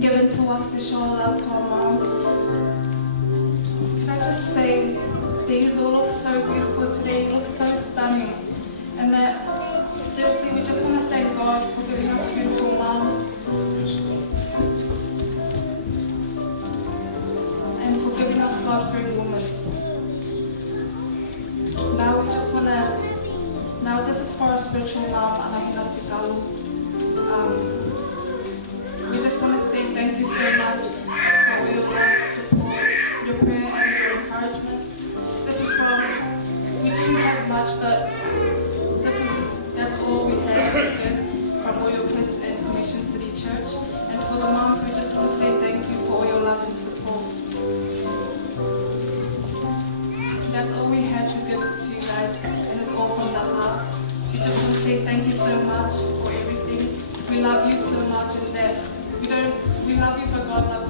given to us to show love to our moms. Can I just say, these all look so beautiful today, you look so stunning. And that, seriously, we just want to thank God for giving us beautiful moms. And for giving us God-fearing women. Now we just want to, now this is for our spiritual mom, Anahina Sikalu. We just want to say thank you so much for all your love, support, your prayer and your encouragement. This is from, we didn't have much, but that's all we had to give from all your kids in Connection City Church. And for the moms, we just want to say thank you for all your love and support. That's all we had to give to you guys, and it's all from the heart. We just want to say thank you so much for everything. We love you so much, and that we love you, but God loves you.